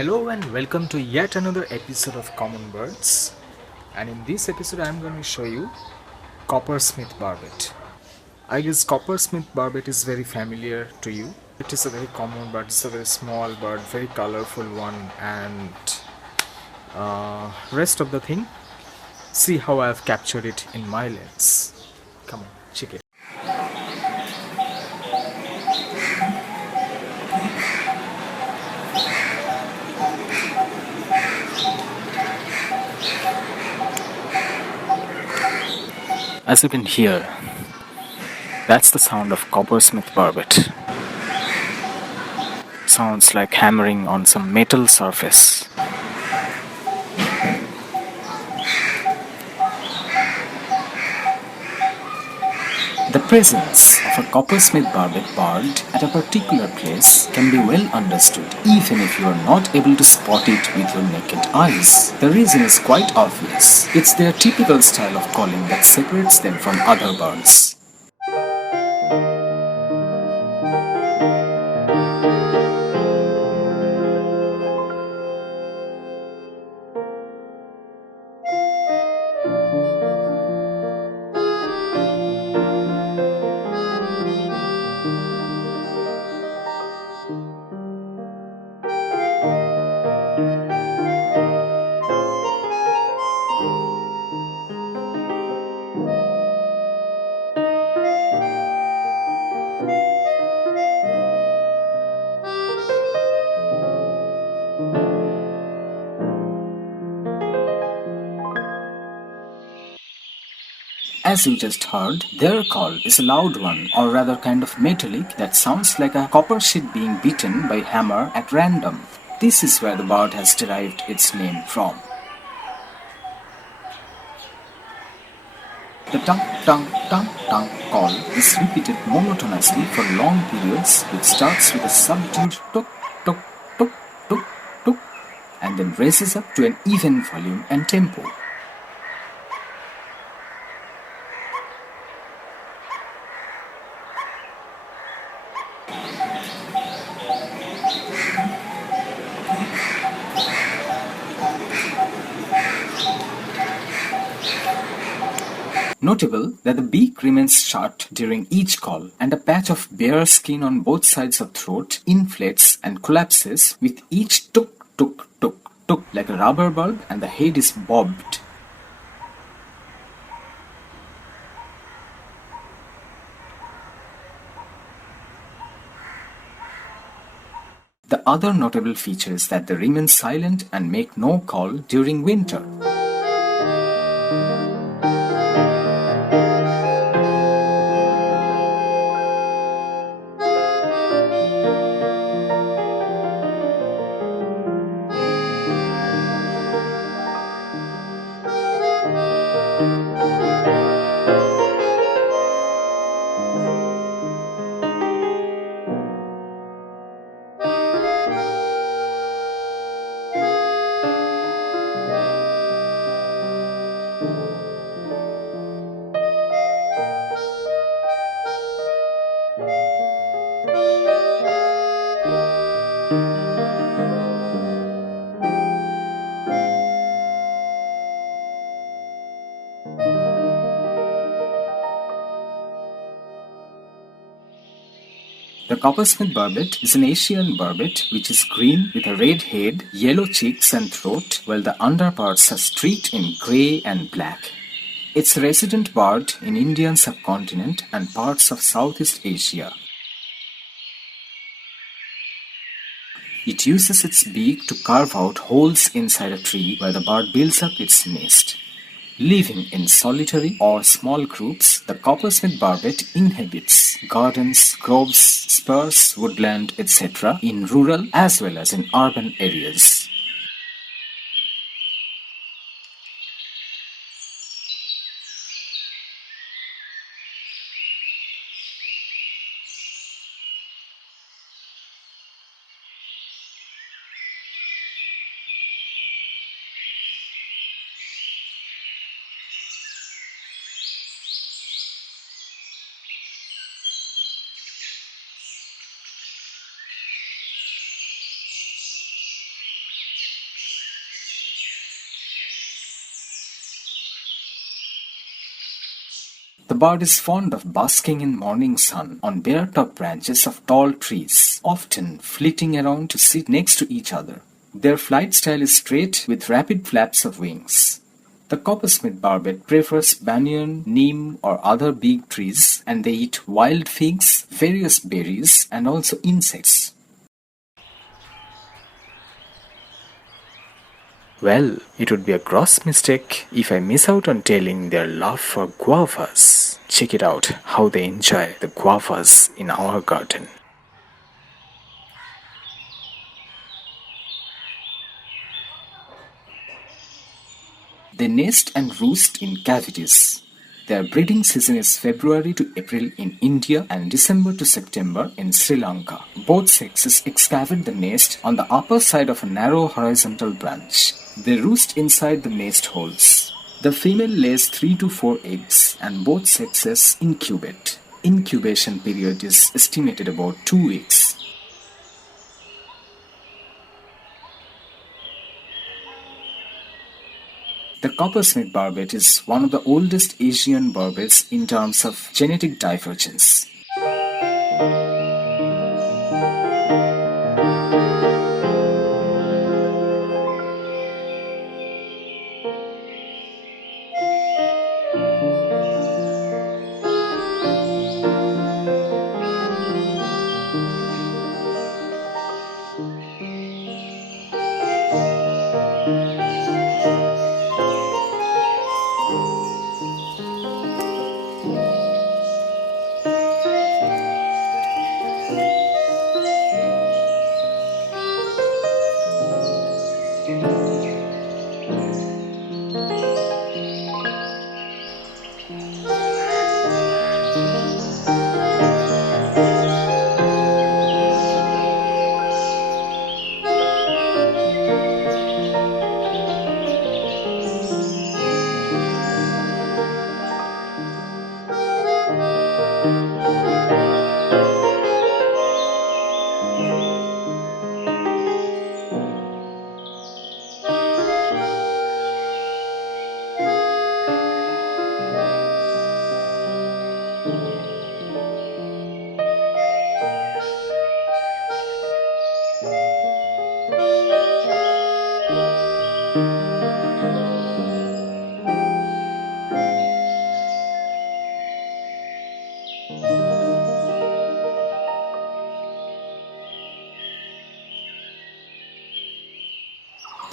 Hello and welcome to yet another episode of Common Birds. And in this episode, I'm going to show you Coppersmith Barbet. I guess Coppersmith Barbet is very familiar to you. It is a very common bird. It's a very small bird, very colorful one, and rest of the thing. See how I've captured it in my lens. Come on, check it. As you can hear, that's the sound of Coppersmith Barbet. Sounds like hammering on some metal surface. The presence of a coppersmith barbet bird at a particular place can be well understood even if you are not able to spot it with your naked eyes. The reason is quite obvious. It's their typical style of calling that separates them from other birds. As you just heard, their call is a loud one, or rather kind of metallic, that sounds like a copper sheet being beaten by hammer at random. This is where the bird has derived its name from. The tung tung tung tung call is repeated monotonously for long periods, which starts with a subdued tuk tuk tuk tuk tuk and then raises up to an even volume and tempo. Notable that the beak remains shut during each call, and a patch of bare skin on both sides of throat inflates and collapses with each tuk tuk tuk tuk like a rubber bulb, and the head is bobbed. The other notable feature is that they remain silent and make no call during winter. The coppersmith barbet is an Asian barbet which is green with a red head, yellow cheeks and throat, while the underparts are streaked in grey and black. It's a resident bird in Indian subcontinent and parts of Southeast Asia. It uses its beak to carve out holes inside a tree where the bird builds up its nest. Living in solitary or small groups, the coppersmith barbet inhabits gardens, groves, spurs, woodland, etc. in rural as well as in urban areas. The bird is fond of basking in morning sun on bare top branches of tall trees, often flitting around to sit next to each other. Their flight style is straight with rapid flaps of wings. The coppersmith barbet prefers banyan, neem or other big trees, and they eat wild figs, various berries and also insects. Well, it would be a gross mistake if I miss out on telling their love for guavas. Check it out how they enjoy the guavas in our garden. They nest and roost in cavities. Their breeding season is February to April in India and December to September in Sri Lanka. Both sexes excavate the nest on the upper side of a narrow horizontal branch. They roost inside the nest holes. The female lays 3 to 4 eggs and both sexes incubate. Incubation period is estimated about 2 weeks. The coppersmith barbet is one of the oldest Asian barbets in terms of genetic divergence.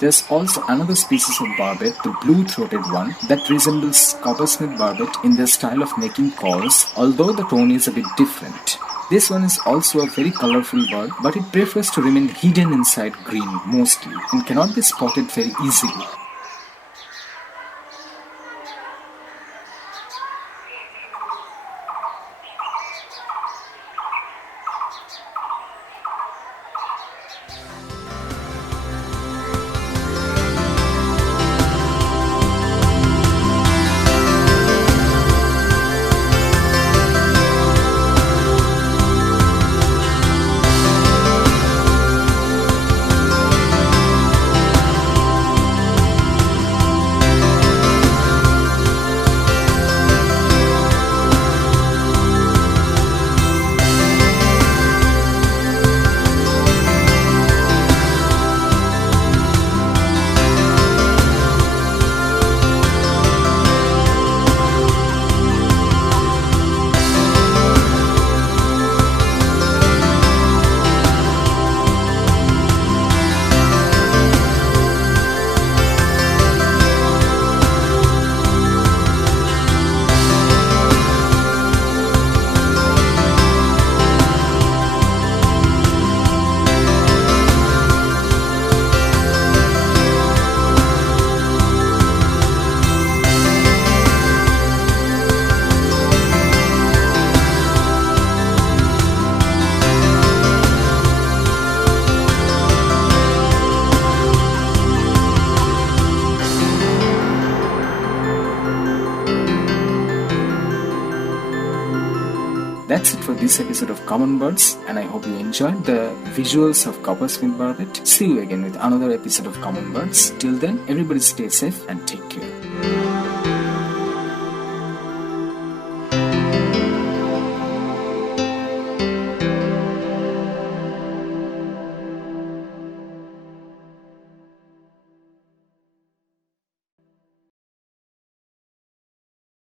There's also another species of barbet, the blue-throated one, that resembles coppersmith barbet in their style of making calls, although the tone is a bit different. This one is also a very colorful bird, but it prefers to remain hidden inside green mostly and cannot be spotted very easily. That's it for this episode of Common Birds, and I hope you enjoyed the visuals of coppersmith barbet. See you again with another episode of Common Birds. Till then, everybody stay safe and take care.